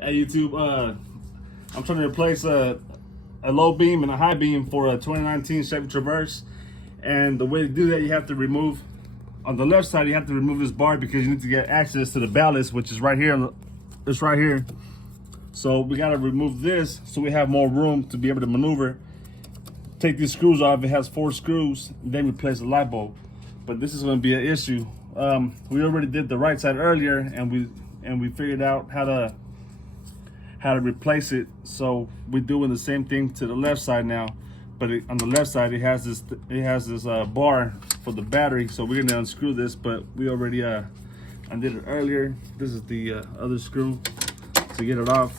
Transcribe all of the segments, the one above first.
Hey YouTube, I'm trying to replace a low beam and a high beam for a 2019 Chevy Traverse. And the way to do that, you have to remove, on the left side, you have to remove this bar because you need to get access to the ballast, which is right here. It's right here. So we got to remove this so we have more room to be able to maneuver. Take these screws off. It has 4 screws, then replace the light bulb. But this is going to be an issue. We already did the right side earlier, and we figured out how to replace it. So we're doing the same thing to the left side now, but on the left side it has this bar for the battery. So we're gonna unscrew this, but we already undid it earlier. This is the other screw to get it off.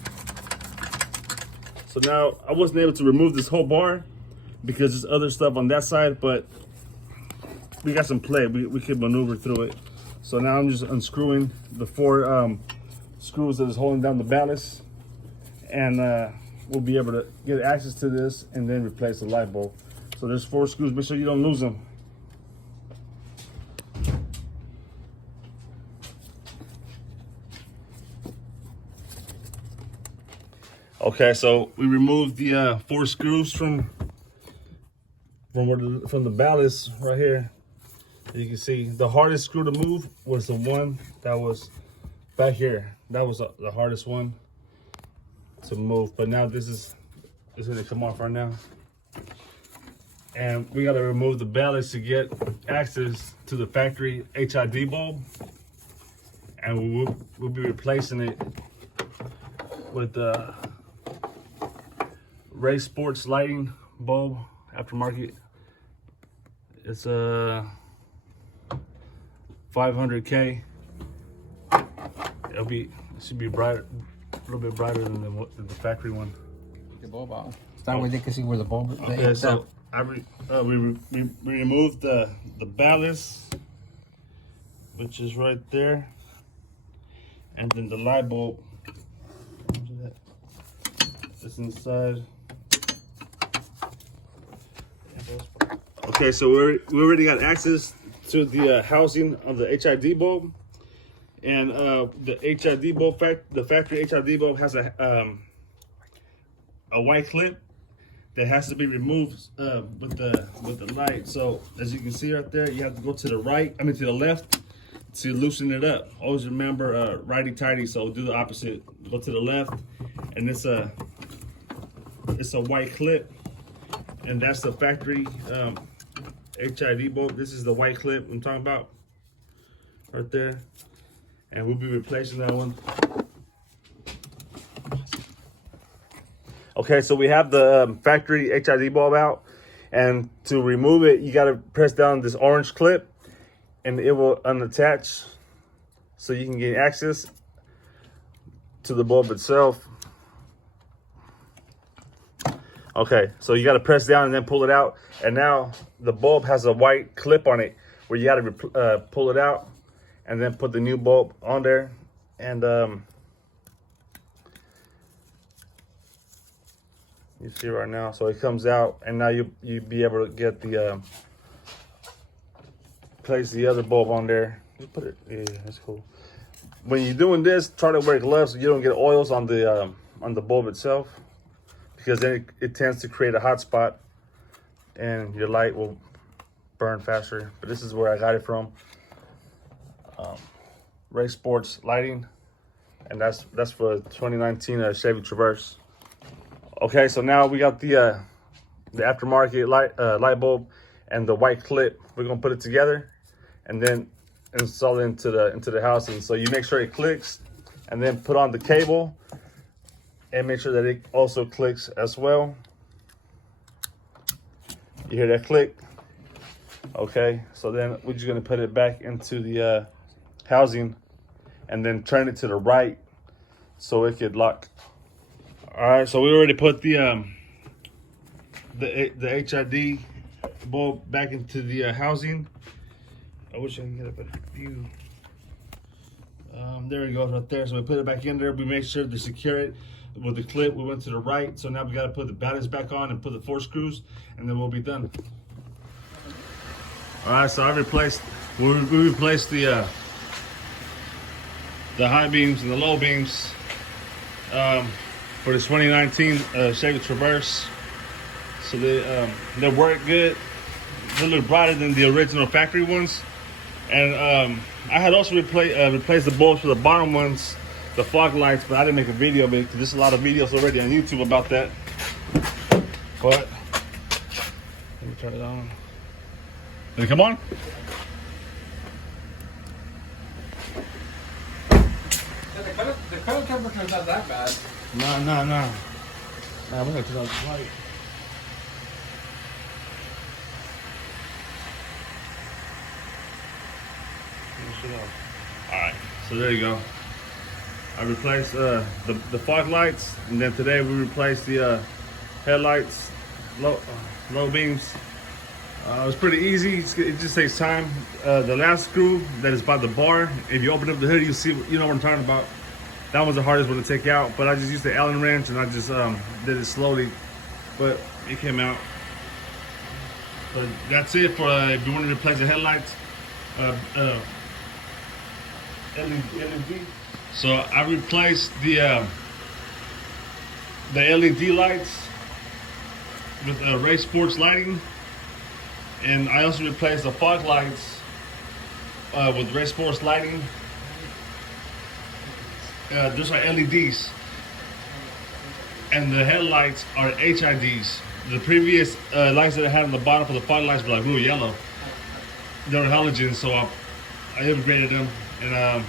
So now I wasn't able to remove this whole bar because there's other stuff on that side, but we got some play. We could maneuver through it. So now I'm just unscrewing the 4 screws that is holding down the ballast, and we'll be able to get access to this and then replace the light bulb. So there's 4 screws. Make sure you don't lose them. Okay, so we removed the 4 screws from the ballast right here. You can see the hardest screw to move was the one that was back here. That was the hardest one to move, but now this is gonna come off right now. And we gotta remove the ballast to get access to the factory HID bulb. And we'll be replacing it with the Race Sports lighting bulb aftermarket. It's a 500K. It should be brighter, a little bit brighter than the factory one. The bulb out. That way they can see where the bulb is. Okay, so we removed the ballast, which is right there, and then the light bulb. It's inside. Okay, so we already got access to the housing of the HID bulb, and the HID bulb the factory HID bulb has a white clip that has to be removed with the light. So as you can see right there, you have to go to the left to loosen it up. Always remember righty tighty. So do the opposite. Go to the left, and it's a white clip, and that's the factory HID bulb. This is the white clip I'm talking about right there, and we'll be replacing that one. Okay, so we have the factory HID bulb out, and to remove it, you got to press down this orange clip, and it will unattach, so you can gain access to the bulb itself. Okay, so you got to press down and then pull it out, and now the bulb has a white clip on it where you got to pull it out and then put the new bulb on there. And you see right now, so it comes out, and now you be able to get the place the other bulb on there. You put it, yeah, that's cool. When you're doing this, try to wear gloves so you don't get oils on the bulb itself, because then it tends to create a hot spot and your light will burn faster. But this is where I got it from, Race Sports lighting, and that's for 2019 Chevy Traverse. Okay, so now we got the aftermarket light bulb and the white clip. We're gonna put it together and then install it into the housing. So you make sure it clicks, and then put on the cable and make sure that it also clicks as well. You hear that click? Okay, so then we're just gonna put it back into the housing and then turn it to the right so it could lock. All right, so we already put the HID bulb back into the housing. I wish I could get a better view. There it goes right there. So we put it back in there. We made sure to secure it with the clip. We went to the right. So now we got to put the ballast back on and put the 4 screws, and then we'll be done. All right, so we replaced the high beams and the low beams. for this 2019 Chevy Traverse. So they work good. They look brighter than the original factory ones. And I had also replaced the bulbs for the bottom ones, the fog lights, but I didn't make a video of it because there's a lot of videos already on YouTube about that. But let me turn it on. Did it come on? The color temperature is not that bad. No. Nah, we're gonna turn on the light. Alright, so there you go. I replaced the fog lights, and then today we replaced the headlights, low beams. It was pretty easy. It just takes time. The last screw that is by the bar, if you open up the hood, you see, you know what I'm talking about. That was the hardest one to take out, but I just used the Allen wrench and I just did it slowly, but it came out. But that's it for if you want to replace the headlights. LED. So I replaced the LED lights with race sports lighting, and I also replaced the fog lights with race sports lighting. Those are LEDs, and the headlights are HIDs. The previous lights that I had on the bottom for the fog lights were like blue yellow. They were halogens, so I upgraded them and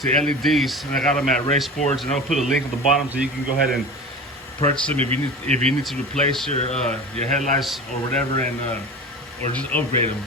to LEDs, and I got them at Race Sports, and I'll put a link at the bottom so you can go ahead and purchase them if you need to replace your headlights or whatever, and or just upgrade them.